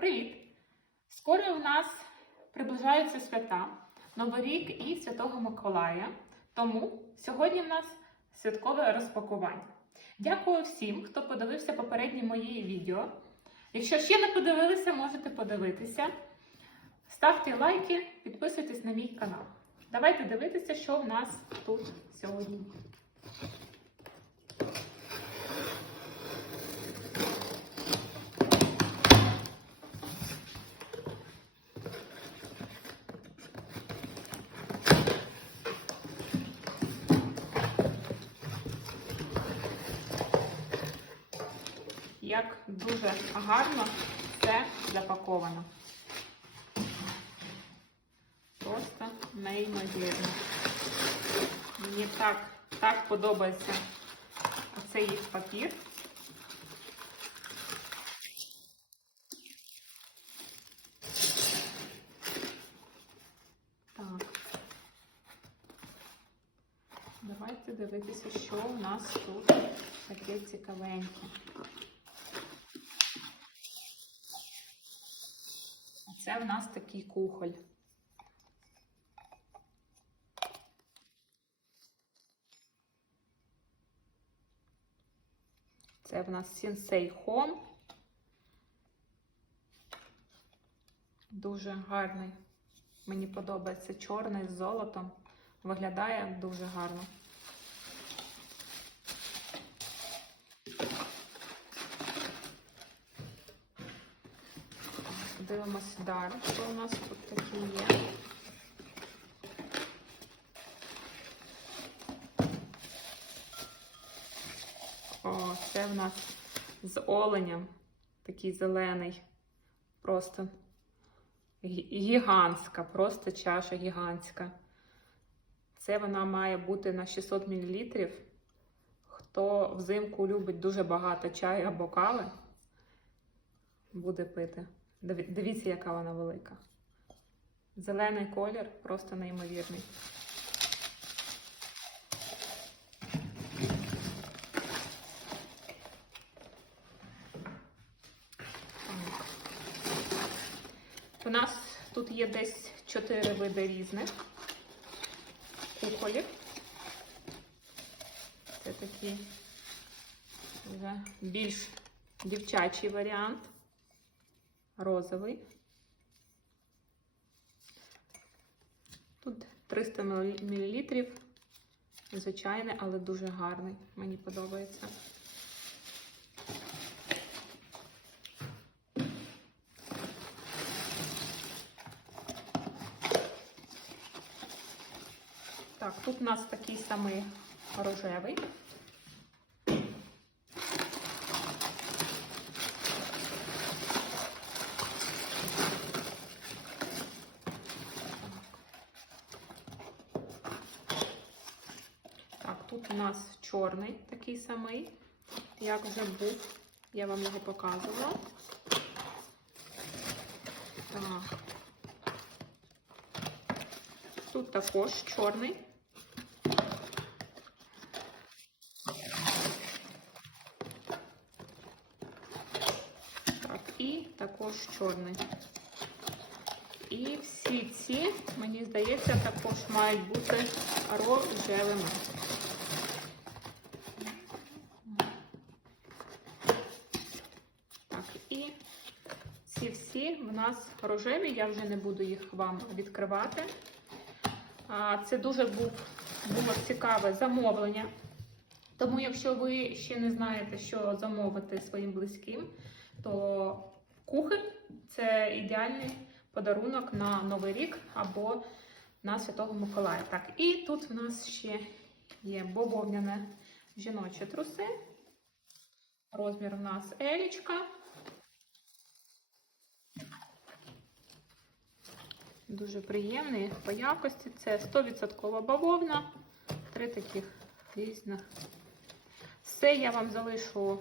Привіт! Скоро у нас приближаються свята, Новий рік і Святого Миколая. Тому сьогодні в нас святкове розпакування. Дякую всім, хто подивився попередні мої відео. Якщо ще не подивилися, можете подивитися. Ставте лайки, підписуйтесь на мій канал. Давайте дивитися, що в нас тут сьогодні. Як дуже гарно все запаковано. Просто неймовірно. Мені так, так подобається оцей їх папір. Давайте дивитися, що у нас тут таке цікавеньке. Це в нас такий кухоль. Це в нас Sensei Home. Дуже гарний. Мені подобається чорний з золотом. Виглядає дуже гарно. Дивимося далі, що у нас тут таке є. О, це в нас з оленем. Такий зелений. Просто гігантська, просто чаша гігантська. Це вона має бути на 600 мл. Хто взимку любить дуже багато чаю або кави, буде пити. Диві- Дивіться, яка вона велика. Зелений колір просто неймовірний. У нас тут є десь 4 види різних кухолів. Це такий вже більш дівчачий варіант розовий. Тут 300 мл. Звичайний, але дуже гарний. Мені подобається. Так, тут у нас такий самий рожевий. Так, тут у нас чорний такий самий, як вже був. Я вам його показувала. Так. Тут також чорний. Так, і також чорний. І всі ці, мені здається, також мають бути рожевими. Так, і в нас рожеві, я вже не буду їх вам відкривати. Це дуже був, було цікаве замовлення. Тому, якщо ви ще не знаєте, що замовити своїм близьким, то кухоль це ідеальний подарунок на Новий рік або на Святого Миколая. Так, і тут в нас ще є бавовняне жіночі труси. Розмір у нас елічка. Дуже приємний по якості. Це 100% бавовна. Три таких різних. Все я вам залишу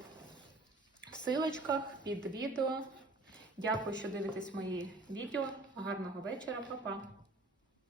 в силочках під відео. Дякую, що дивитесь мої відео. Гарного вечора, Па-па!